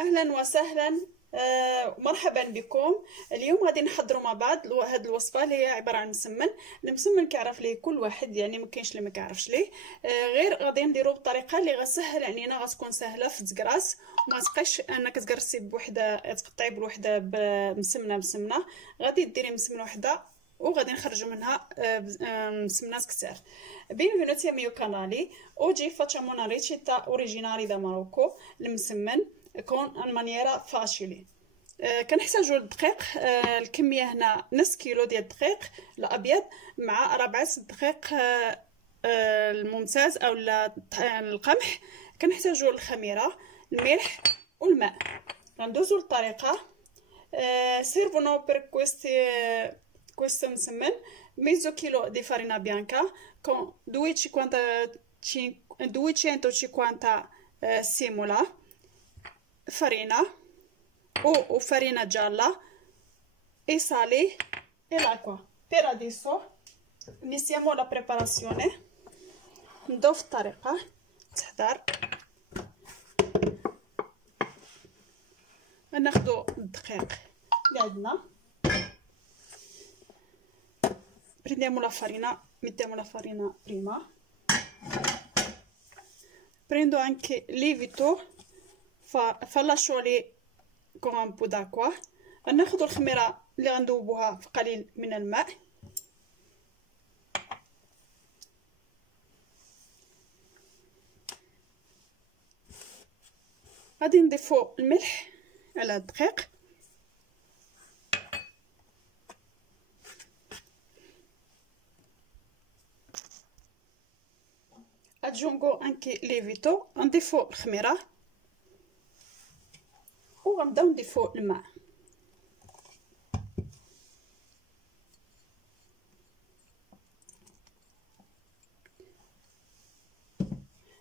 اهلا وسهلا. مرحبا بكم. اليوم غادي نحضروا مع بعض هذه الوصفه اللي هي عباره عن المسمن كيعرف ليه كل واحد، يعني ما كاينش اللي ما كيعرفش ليه. غير غادي نديرو بطريقه اللي غتسهل علينا، غتكون سهله في التكراس وما تبقاش انك تكرسي بوحده تقطعي بوحده مسمنه. غادي ديري مسمنه وحده وغادي نخرجوا منها مسمنات كثار. Benvenuti al mio canale. Oggi facciamo una ricetta originale da Marocco, المسمن con una maniera facile. كنحتاجوا الدقيق. الكميه هنا نص كيلو ديال الدقيق الابيض مع ربعة الدقيق الممتاز او القمح. كنحتاجوا الخميره، الملح والماء. غندوزو للطريقه. servono per questo مسمن mezzo chilo di farina bianca con 250 semola farina o farina gialla e sale e l'acqua. Per adesso iniziamo la preparazione. نضيف الطريقه تحضر. غناخدو الدقيق اللي عندنا، prendiamo la farina, mettiamo la farina prima. Prendo anche lievito, farla sciogliere con un po' d'acqua. غناخدو الخميره اللي غندوبوها في قليل من الماء. غادي نضيفو الملح على الدقيق. aggiungo anche lievito, نضيفو الخميره وغنبداو نضيفو الماء.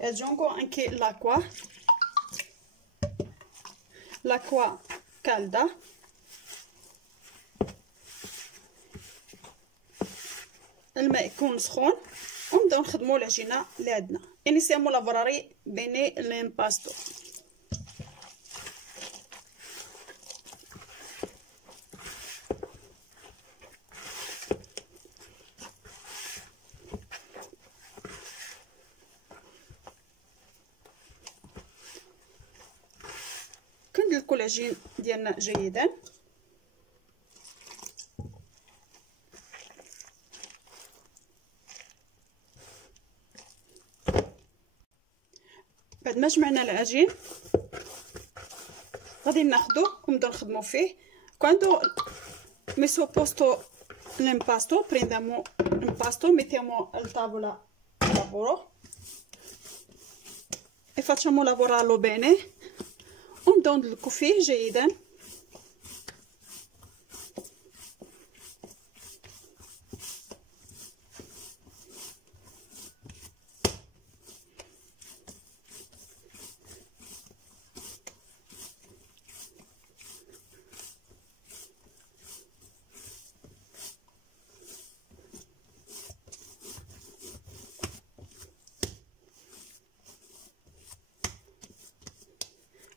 aggiungo anche l'acqua calda. الماء يكون سخون ونبداو نخدموا العجينه اللي عندنا. iniziamo a lavorare bene l'impasto. كندلكوا العجين ديالنا جيدا. بعد ما جمعنا العجين غادي ناخدو ونبداو نخدمو فيه. quando messo a posto l'impasto prendiamo l'impasto, mettiamo al tavola di lavoro e facciamo lavorarlo bene ونبداو ندلكو فيه جيدا.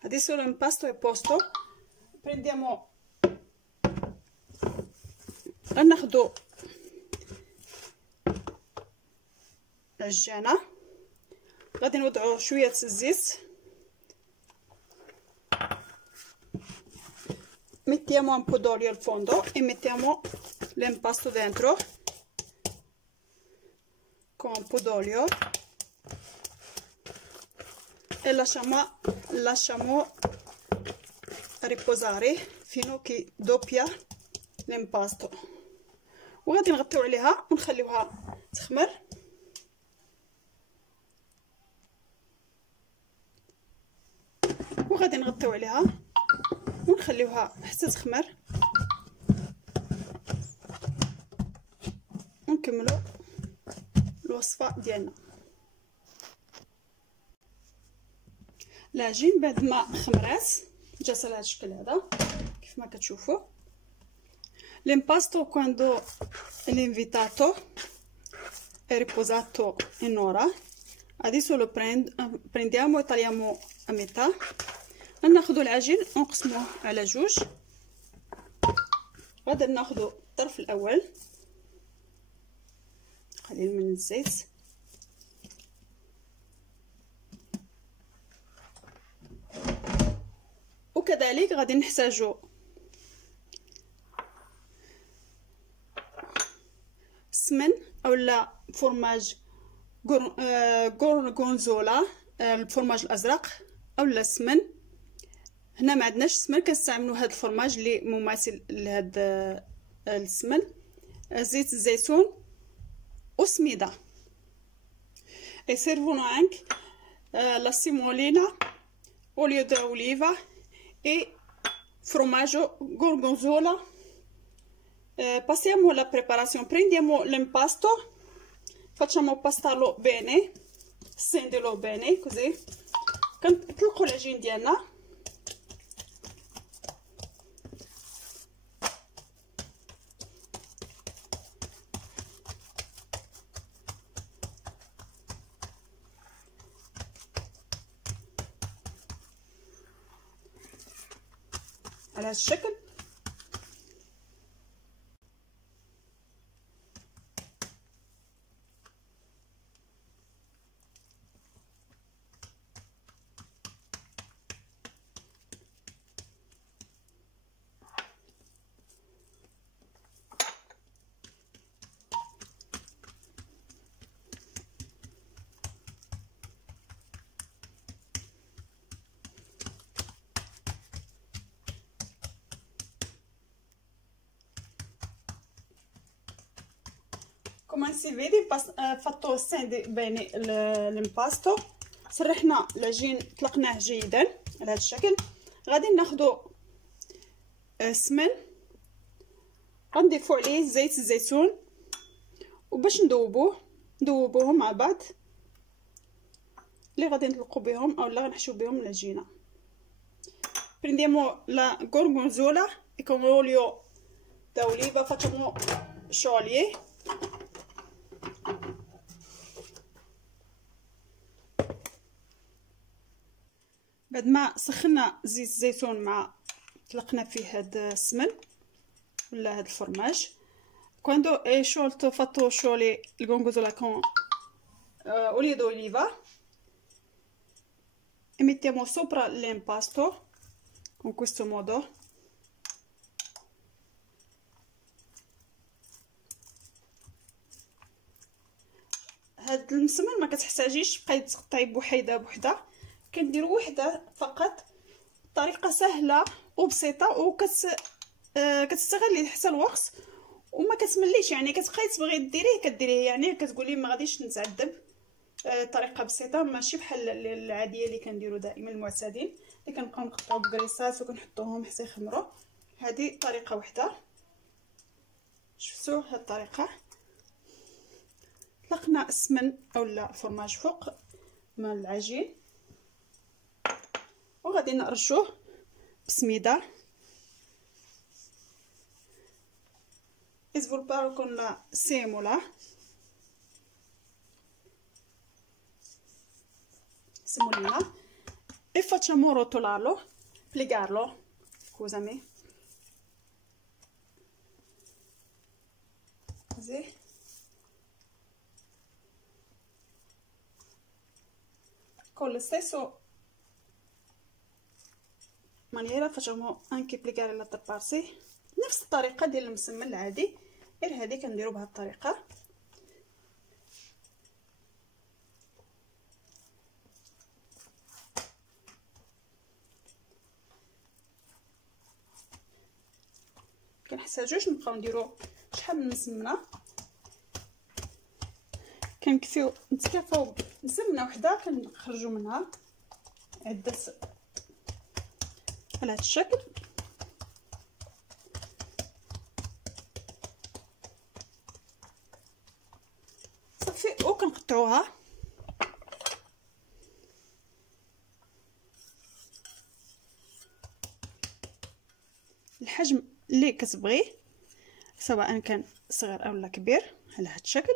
Adesso l'impasto è posto. Prendiamo, ناخدو العجانه، غادي نوضعو شويه الزيت. mettiamo un po' d'olio al fondo e mettiamo l'impasto dentro con un po' d'olio e lasciamo riposare fino che doppia l'impasto. وغادي نغطيو عليها ونخليوها تخمر. وغادي نغطيو عليها ونخليوها حتى تخمر ونكملوا الوصفه ديالنا. العجين بعد ما خمرات جات على هذا الشكل هذا كيف ما كتشوفوا. l'impasto quando l'invitato è riposato in ora adesso lo prendiamo e tagliamo a metà. غناخدو العجين ونقسموه على جوج. غادي ناخدو الطرف الاول قليل من الزيت، وكذلك غادي نحتاجو السمن اولا فرماج غورغونزولا، الفرماج الازرق اولا السمن. هنا ما عندناش السمن، كنستعملوا هذا الفرماج اللي مماثل لهذا السمن. زيت الزيتون وسميده. اي سيرفونو عنك لا سيمولينا اوليو دي اوليفا e formaggio gorgonzola. Passiamo alla preparazione. Prendiamo l'impasto, facciamo pastarlo bene, stenderlo bene così. كنطلقوا العجين ديالنا. على هذا الشكل. Come si vede fatto stendere bene l'impasto. سرحنا العجين طلقناه جيدا على هذا الشكل. غادي ناخذ السمن غنضيفوا عليه زيت الزيتون وباش ندوبوه مع بعض اللي غادي نطلقوا بهم اولا غنحشو بهم العجينه. prendiamo la gorgonzola e con olio d'oliva facciamo sciogliere. بعد ما سخنا زيت الزيتون مع طلقنا فيه هذا السمن ولا هذا الفرماج. quando è sciolto fatto sciogliere il gorgonzola con olio d'oliva e mettiamo sopra l'impasto con questo modo. هاد المسمن ما كتحتاجيش تبقاي تقطعي بوحده بوحده، كنديروا وحده فقط. طريقه سهله وبسيطه كتستغلي حتى الوقت وما كتمليش، يعني كتبقاي تبغي ديريه يعني كتقولي ما غاديش نتعذب. طريقه بسيطه ماشي بحال العاديه اللي كنديروا دائما المعتادين اللي كنبقاو نقطعوا بكريسات وكنحطوهم حتى يخمروا. هذه طريقه واحده. شفتوا هاد الطريقه؟ طلقنا السمن اولا الفرماج فوق مع العجين وغادي نرشوه بسميده. svolpare con la semola semolina e facciamo rotolarlo, piegarlo, scusami, così. Con lo stesso maniera facciamo anche piegare l'altra parte. نفس الطريقه ديال المسمن العادي، غير هذه كنديروا بهذه الطريقه. كنحتاجوش نبقاو نديروا شحال من مسمنه، كنكفيو نتكافاو مسمنه وحده كنخرجوا منها عده على هذا الشكل. صافي وكنقطعوها. الحجم اللي كتبغيه سواء كان صغير اولا كبير على هذا الشكل.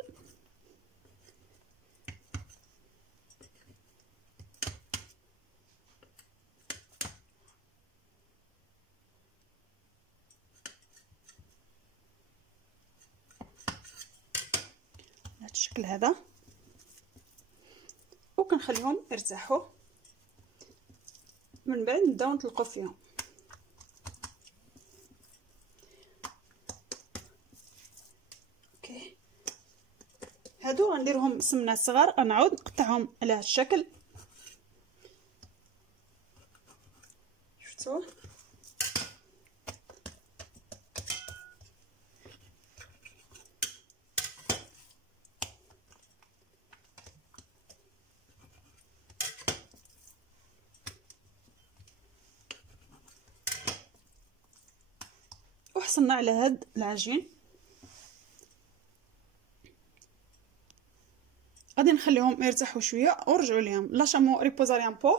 الشكل هذا وكنخليهم يرتاحوا. من بعد نبداو نطلقوا فيهم. اوكي هادو غنديرهم سمنه صغار، غنعاود نقطعهم على هذا الشكل. شفتوا وحصلنا على هاد العجين. غادي نخليهم يرتاحوا شويه ونرجعوا ليهم لاشامو ريبوزاري ان بو.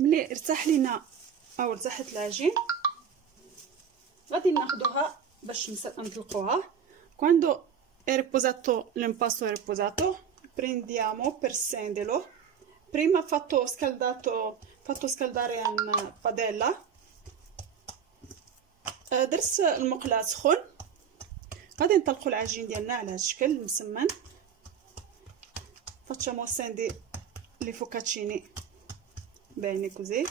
ملي ارتاح لينا او ارتاحت العجين غادي ناخذوها باش نطلقوها. quando è riposato l'impasto è riposato prendiamo per stenderlo. prima fatto scaldare in padella. درت المقلاة سخون. غادي نطلقوا العجين ديالنا على هذا الشكل مسمن. facciamo stendi li focaccioni bene così.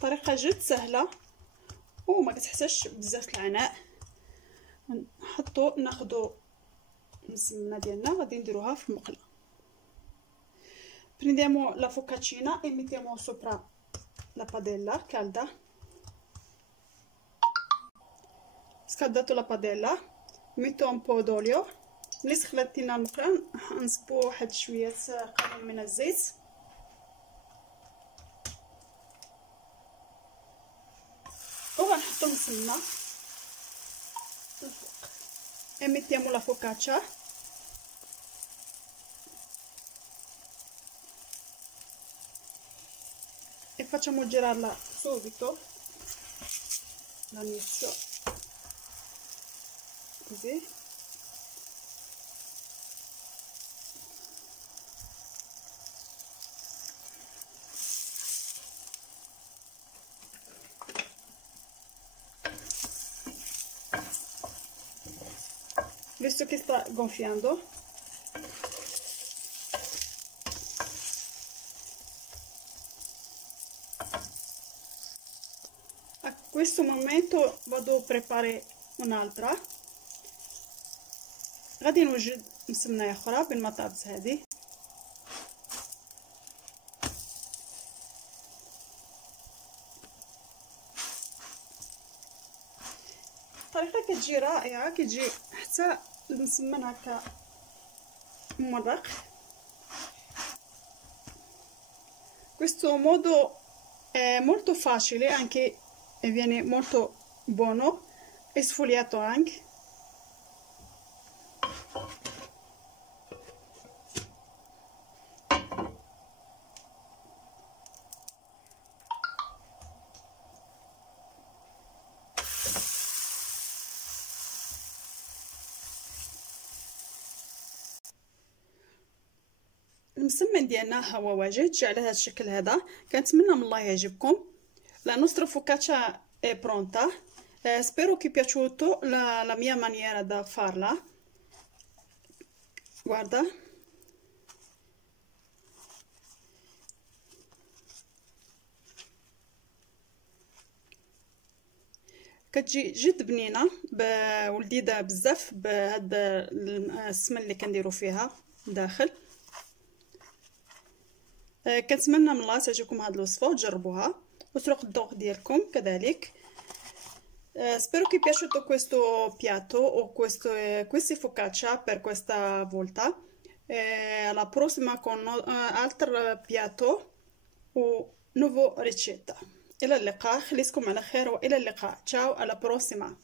طريقه جد سهله وما كتحتاجش بزاف العناء. ناخذوا السمنه ديالنا غادي نديروها في المقله. prendiamo la focaccina e mettiamo sopra la padella calda. scaldato la padella metto un po' d'olio. ملي سخنت لنا المقله نصبوا واحد شويه قليل من الزيت. وغنحطو السمنه الفوق. e mettiamo la focaccia. e facciamo girarla subito dall'inizio così. Visto che sta gonfiando, a questo momento vado a preparare un'altra. غادي نوجد مسمنه اخرى بالمطابس هذه. الطريقه كتجي رائعه، كتجي حتى المسمن هكا ممرق. questo modo è molto facile, anche viene molto buono e sfogliato anche. المسمن ديالنا هو واجد، جا على هذا الشكل هذا. كنتمنى من الله يعجبكم. La nostra focaccia è pronta. Spero che piaciuto la mia maniera da farla. Guarda. كتجي جد بنينه ولذيذه بزاف بهذا السمن اللي كنديروا فيها داخل. كنتمنى من الله تعجبكم هذه الوصفه وتجربوها وتروق الذوق ديالكم كذلك. Spero che è piaciuto questo piatto o questi focaccia per questa volta. Alla prossima con altro piatto o nuova ricetta. إلى اللقاء، خليكم على خير وإلى اللقاء. ciao alla prossima.